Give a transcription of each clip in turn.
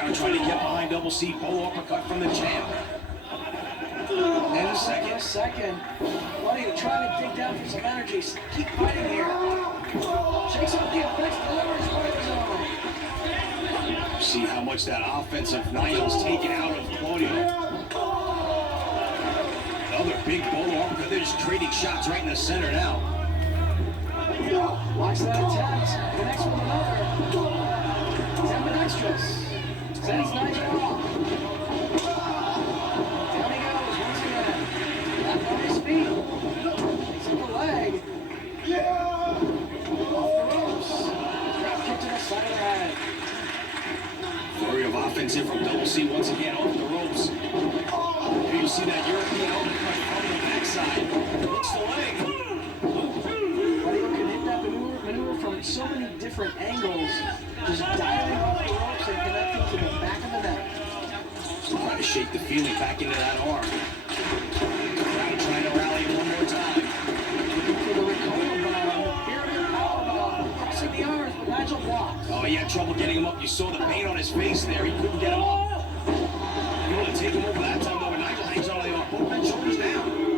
Crowd trying to get behind double C. Bow uppercut from the champ. And a second. Claudio trying to dig down for some energy. Keep fighting here. Shakes off the effects, delivers right zone. See how much that offensive Nigel's taken out of Claudio. Another big bolo uppercut. They're just trading shots right in the center now. Watch that attack. Connects with another. 10 extras. Sends Nigel off. Down he goes once again. Back on his feet. Takes up the leg. Off the ropes. Drop kick to the side of the head. Flurry of offense here from double C once again off the ropes. Here you see that European uppercut from the backside. Looks the leg. Maneuver from so many different angles, just diving off the ropes and connecting to the back of the neck. Trying to shake the feeling back into that arm. Crowd trying to rally one more time. Looking for the recoil bomb, the pyramid power bomb, crossing the arms, but Nigel blocks. Oh, he had trouble getting him up. You saw the pain on his face there. He couldn't get him up. You want to take him over that time, though, and Nigel hangs on the both men's shoulders down.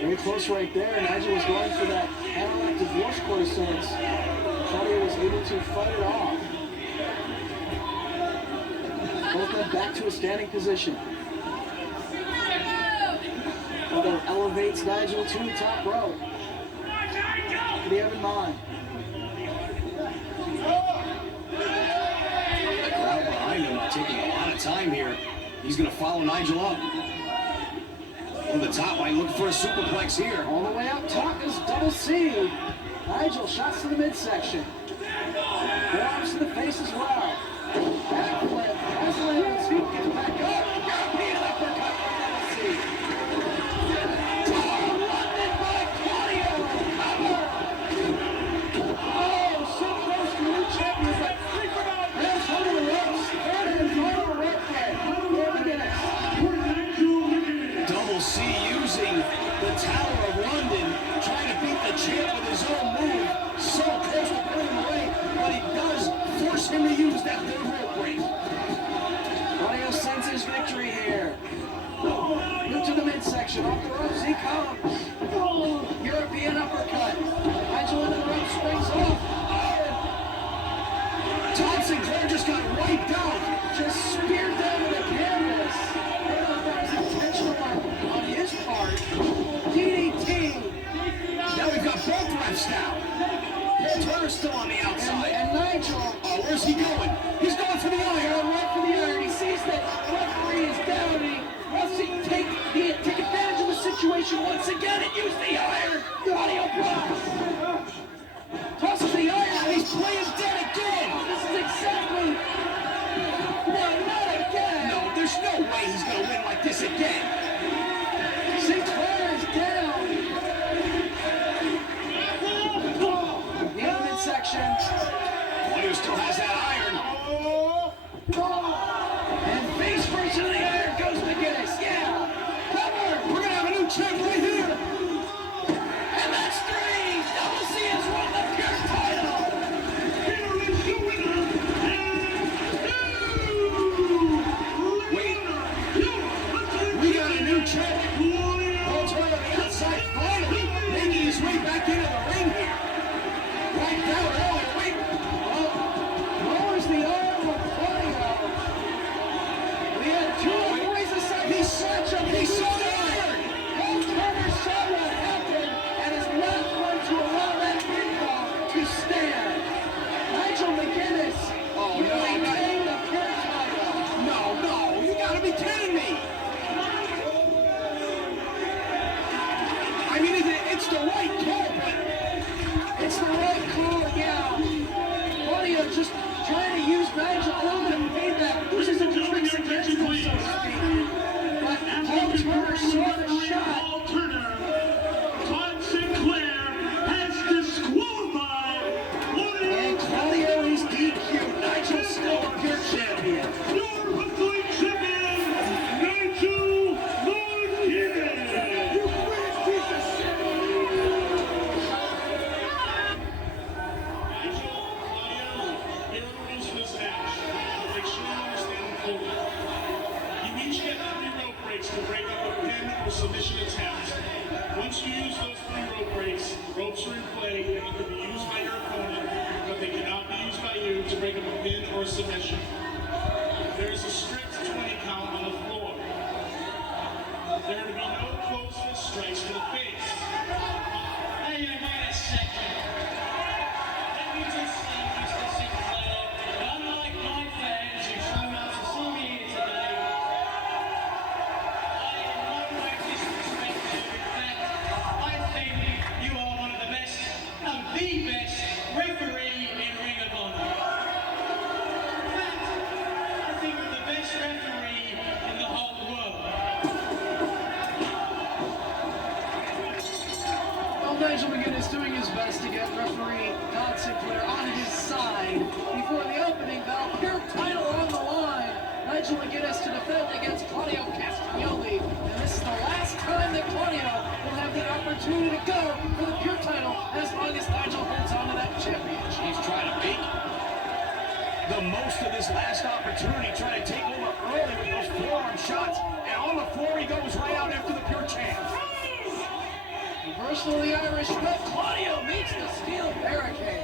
Very close right there. Nigel was going for that analog divorce court stance. Claudio was able to fight it off. Both men back to a standing position. Claudio elevates Nigel to the top rope. What do you have in mind? The crowd behind him taking a lot of time here. He's going to follow Nigel up. On the top line, looking for a superplex here. All the way up top is double C. Nigel, shots to the midsection. Arms to the face as well. Backflip, has to land on his feet, gets back up. European uppercut from double C. London by Claudio. Cover. Oh, so close to a new champion, but there's one of the ropes. Third and final rope play. McGuinness. Double C using the Tower of London, trying to beat the champ with his own move. So close to putting him away, but he does force him to use that third rope break. Claudio sends his victory here. Move to the midsection, off the ropes, he comes. European uppercut. Nigel into the rope, springs off. Todd Sinclair just got wiped out. Just speared down to the canvas. I don't know if that was intentional on his part. DDT. Now we've got both refs now. Paul Turner's still on the outside. And Nigel. Oh, where's he going? He's going for the iron. Right for the iron. He sees that the referee is down. And he wants to take advantage of the situation once again and use the iron. Claudio blocks. Tosses the iron. And he's playing dead again. This is exactly. No, not again. No, there's no way he's going to win like this again. Sinclair is down. Near the midsection. Claudio still has that iron. And face first into the iron goes McGuinness. Yeah. Cover. We're going to have a new champ right here. And that's 3. Double C has won the pure title. Wait. We got a new champ. Paul Turner on the outside, finally making his way back into the ring here. Right down earlier. Wait. Lowers the arm of Claudio. floor. You each get 3 rope breaks to break up a pin or submission attempt. Once you use those 3 rope breaks, the ropes are in play and can be used by your opponent, but they cannot be used by you to break up a pin or a submission. There is a strict 20 count on the floor. There are to be no closed fist strikes to the face. Hey, wait a second. Let me just say, Mr. Sinclair, that unlike my fans who've shown up to see me here today, I in no way disrespect you. In fact, I think you are one of the best, no, the best referee in Ring of Honor. In fact, I think you're the best referee in the whole world. Nigel McGuinness doing his best to get referee Todd Sinclair on his side before the opening bell. Pure title on the line. Nigel McGuinness to defend against Claudio Castagnoli. And this is the last time that Claudio will have the opportunity to go for the pure title as long as Nigel holds on to that championship. He's trying to make the most of this last opportunity, trying to take over early with those forearm shots. And on the floor he goes right out after the pure champ. Reversal of the Irish whip. Claudio meets the steel barricade.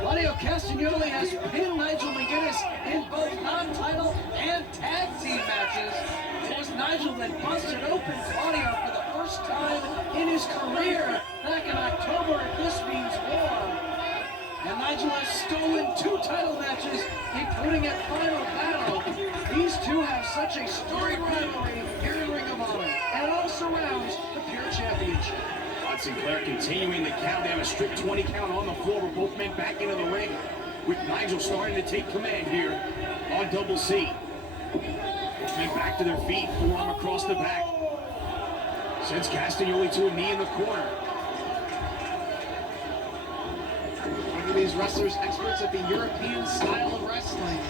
Claudio Castagnoli has pinned Nigel McGuinness in both non-title and tag team matches. It was Nigel that busted open Claudio for the first time in his career back in October at This Means War. And Nigel has stolen 2 title matches, including at Final Battle. These two have such a storied rivalry here in Ring of Honor, and it all surrounds the Pure Championship. Todd Sinclair continuing the count. They have a strict 20 count on the floor with both men back into the ring, with Nigel starting to take command here on Double C. Both men back to their feet, forearm across the back. Sends Castagnoli to a knee in the corner. Look at these wrestlers, experts at the European style of wrestling.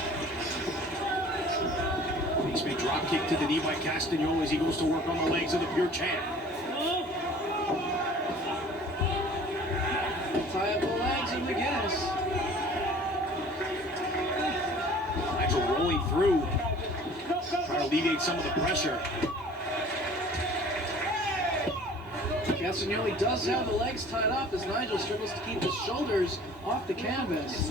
Nice big drop kick to the knee by Castagnoli as he goes to work on the legs of the Pure Champ. Tie up the legs of McGuinness. Nigel rolling through, trying to alleviate some of the pressure. Castagnoli does have the legs tied up as Nigel struggles to keep his shoulders off the canvas.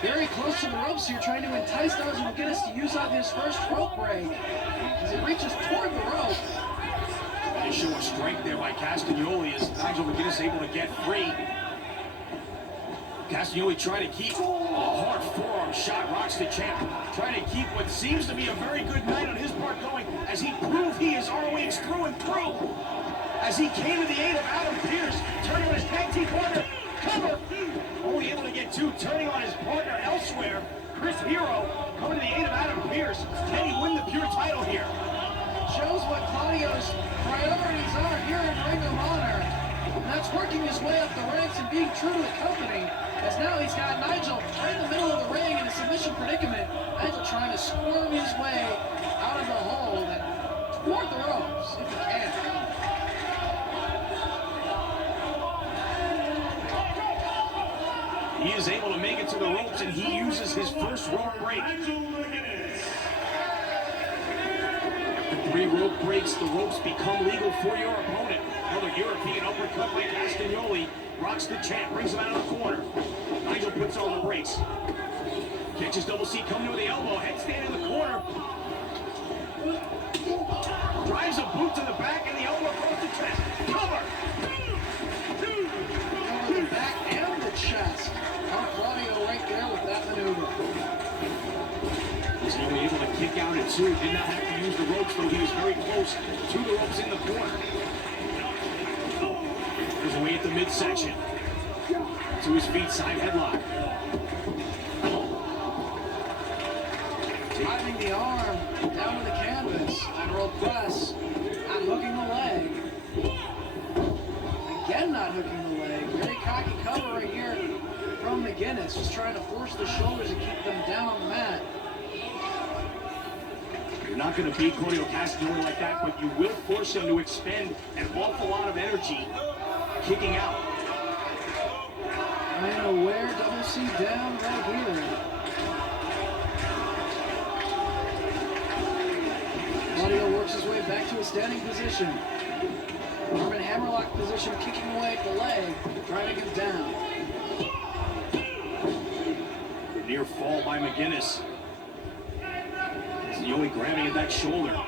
Very close to the ropes here, trying to entice Nigel McGuinness to use up his first rope break as he reaches toward the rope. They show a strength there by Castagnoli as Nigel McGuinness able to get free. Castagnoli trying to keep a hard forearm shot, rocks the champ. Trying to keep what seems to be a very good night on his part going as he proved he is ROH through and through. As he came to the aid of Adam Pearce, turning on his tag team partner, cover. Only able to get 2, turning on his partner elsewhere. Chris Hero coming to the aid of Adam Pearce. Can he win the Pure title here? Shows what Claudio's priorities are here in Ring of Honor. And that's working his way up the ranks and being true to the company. As now he's got Nigel right in the middle of the ring in a submission predicament. Nigel trying to squirm his way out of the hold and toward the ropes if he can. He is able to make it to the ropes and he uses his first rope break. After 3 rope breaks, the ropes become legal for your opponent. Another European uppercut by Castagnoli. Rocks the champ, brings him out of the corner. Nigel puts on the brakes. Catches Double C coming with the elbow. Headstand in the corner. Drives a boot to the back and the elbow across the chest. Cover! Over the back and the chest. Claudio right there with that maneuver. He's only able to kick out at 2. Did not have to use the ropes, though he was very close to the ropes in the corner. There's away at the midsection. To his feet, side headlock. Driving the arm down to the canvas. Lateral press. Not hooking the leg. Again, not hooking the leg. Very cocky cover right here from McGuinness. Just trying to force the shoulders and keep them down on the mat. You're not going to beat Claudio Castagnoli like that, but you will force him to expend an awful lot of energy kicking out. Trying to wear double C down right here. Claudio works his way back to a standing position. Arm in hammerlock position, kicking away at the leg, driving him down. Near fall by McGuinness. Castagnoli grabbing at that shoulder.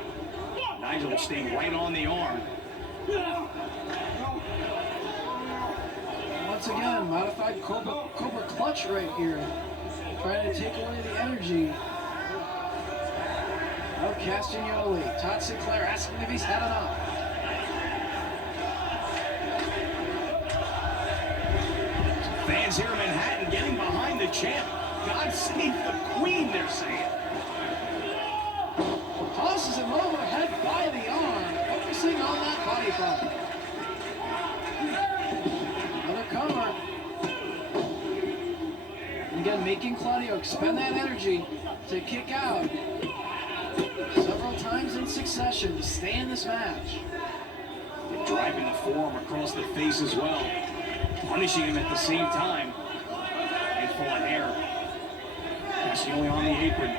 Nigel staying right on the arm. Once again, modified Cobra clutch right here. Trying to take away the energy. Oh, Castagnoli. Todd Sinclair asking if he's had enough. Fans here in Manhattan getting behind the champ. God save the queen, they're saying. Tosses him over, head by the arm, focusing on that body bump. Another cover. And again, making Claudio expend that energy to kick out several times in succession to stay in this match. Driving the forearm across the face as well. Punishing him at the same time. Handful of hair. Castagnoli on the apron.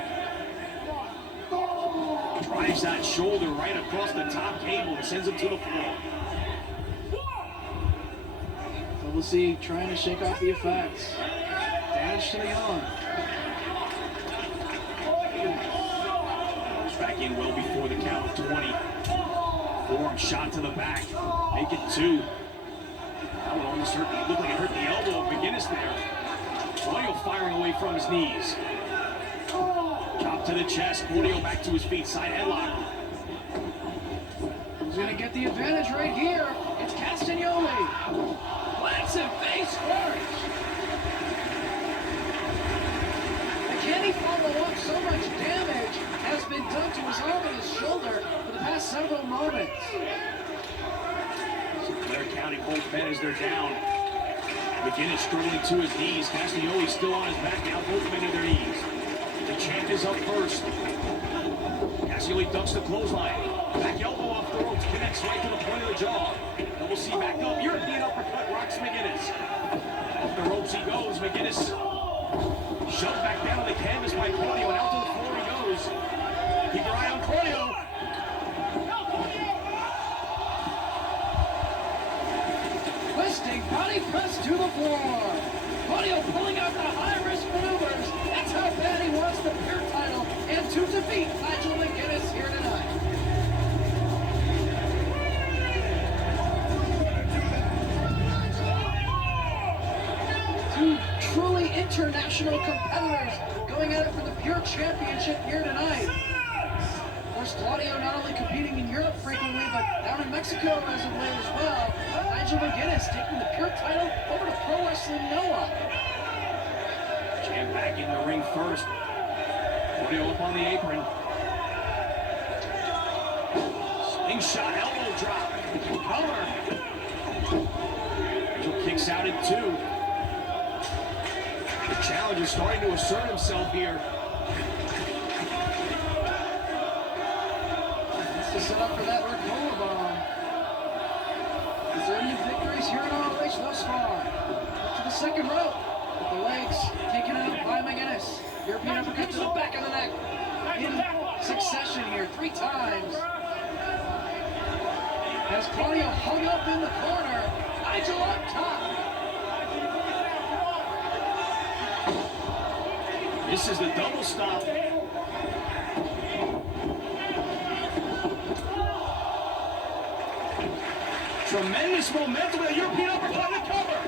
Drives that shoulder right across the top cable and sends him to the floor. Double C trying to shake off the effects. Damage to the arm. Back in well before the count of 20. Forearm shot to the back. Make it 2. That would almost hurt. It looked like it hurt the elbow of McGuinness there. Claudio firing away from his knees. Chop to the chest. Claudio back to his feet. Side headlock. Who's going to get the advantage right here? It's Castagnoli. Plants him face first. Can he follow up? So much damage has been done to his arm and his shoulder for the past several moments. They're counting both men as they're down. McGuinness struggling to his knees. Castagnoli still on his back now. Both men to their knees. The champ is up first. Castagnoli ducks the clothesline. Back elbow off the ropes. Connects right to the point of the jaw. Double C back up. European uppercut rocks McGuinness. Off the ropes he goes. McGuinness shoved back down to the canvas by Claudio, and out to the floor he goes. Keep your eye on Claudio. Twisting body press to the floor. Claudio pulling out the high-risk maneuvers. That's how bad he wants the pure title and to defeat Nigel McGuinness here tonight. Two truly international competitors going at it for the pure championship here tonight. Of course, Claudio not only competing in Europe frequently, but down in Mexico as of late as well. Nigel McGuinness taking the pure title over to Pro Wrestling Noah. Champ back in the ring first. Claudio up on the apron. Slingshot elbow drop. Cover. Nigel kicks out at 2. The challenger starting to assert himself here. Wants to set up for that Ricola bomb. Is there any victories here in ROH thus far? Up to the second rope. With the legs taken out by McGuinness. European uppercut to the back of the neck. In succession here, 3 times. As Claudio hung up in the corner. Nigel up top. This is the double stop. Tremendous momentum with a European uppercut to cover.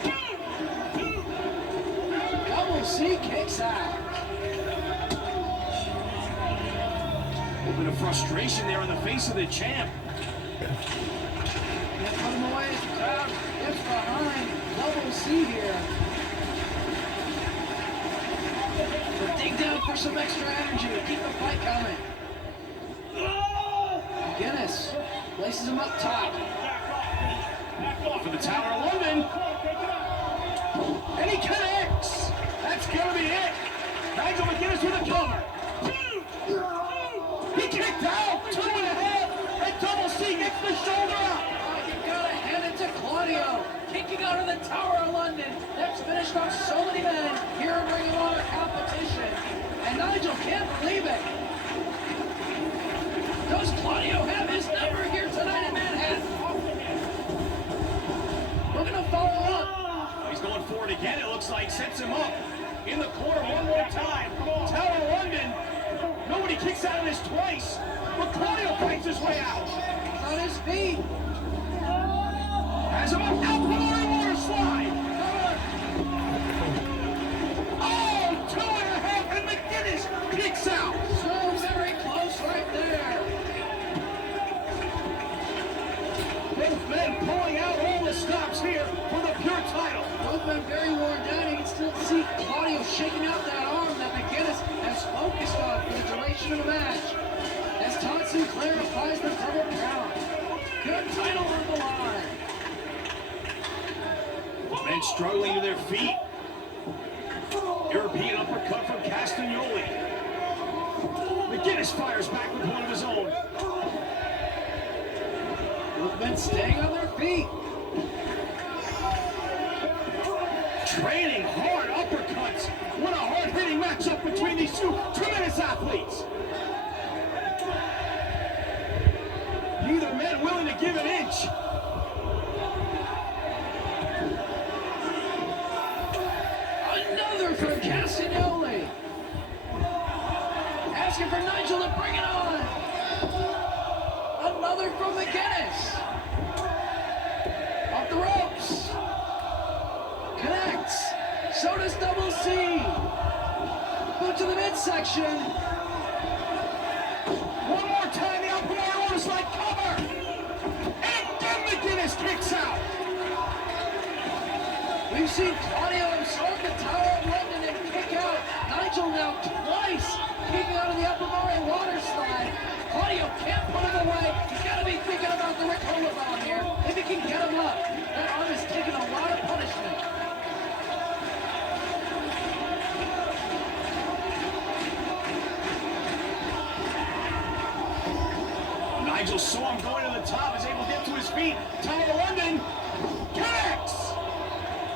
Double C kicks out. A bit of frustration there on the face of the champ. Can't put him away as the crowd gets behind Double C here. But dig down for some extra energy to keep the fight coming. McGuinness places him up top. For the Tower of London. And he connects. That's going to be it. Nigel McGuinness with a cover. He kicked out. 2.5. And Double C gets the shoulder up. You gotta hand it to Claudio. Kicking out of the Tower of London. That's finished off so many men here in Ring of Honor competition, and Nigel can't believe it. Does Claudio have his number here tonight in Manhattan? We're going to follow up. He's going forward again, it looks like. Sets him up in the corner one more time. Tower London. Nobody kicks out of this twice. But Claudio fights his way out. He's on his feet. Has him up. Alpinari water slide. Oh, 2.5, and McGuinness kicks out. So very close right there. Both men pulling out all the stops here for the pure title. Both men very worn down. You can still see Claudio shaking out that arm that McGuinness has focused on for the duration of the match. As Todd Sinclair applies the double count. Good title on the line. Men struggling to their feet. European uppercut from Castagnoli. McGuinness fires back with one of his own. Both men staying on their feet. Training hard uppercuts. What a hard-hitting matchup between these two tremendous athletes. Neither man willing to give an inch. Another from Castagnoli. Asking for Nigel to bring it on. Another from McGuinness. Off the ropes. Connects. So does Double C. Boot to the midsection. One more time, the Alpinari water slide cover. And then McGuinness kicks out. We've seen Claudio absorb the Tower of London and kick out. Nigel now twice kicking out of the Alpinari water slide. Claudio can't put him away. He's got to be thinking about the Rick Roller bomb here. If he can get him up. That arm is taking a lot of punishment. Nigel saw him going to the top, is able to get to his feet. Tower London connects.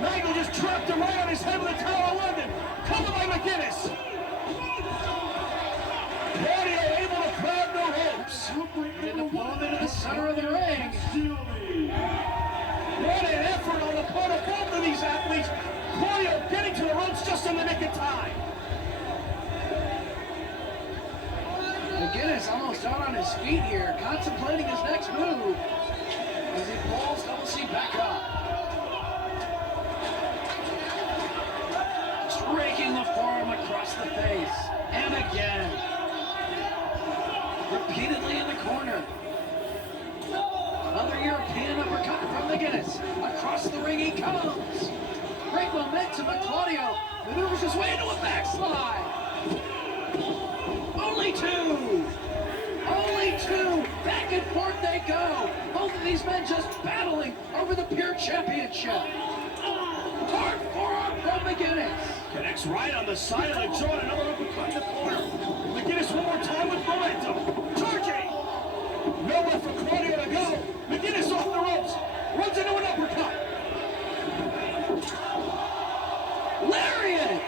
Nigel just trapped him right on his head with the Tower of London. Covered by McGuinness. Claudio able to grab the ropes. And to pull him into the center of the ring. What an effort on the part of both of these athletes. Claudio getting to the ropes just in the nick of time. McGuinness almost out on his feet here, contemplating his next move as he pulls Double C back up. Raking the forearm across the face. And again. Repeatedly in the corner. Another European uppercut from McGuinness. Across the ring he comes. Great momentum, but Claudio maneuvers his way into a backslide. Only two. Only two. Back and forth they go. Both of these men just battling over the Pure Championship. Hard forearm from McGuinness. Connects right on the side of the jaw. Another uppercut in the corner. McGuinness one more time with momentum. Charging. Nowhere for Claudio to go. McGuinness off the ropes. Runs into an uppercut. Lariat.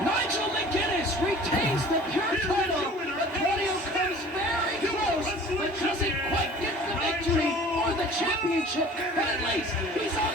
Nigel McGuinness retains the Pure title. Claudio comes very close, but doesn't quite get the victory or the championship. But at least he's on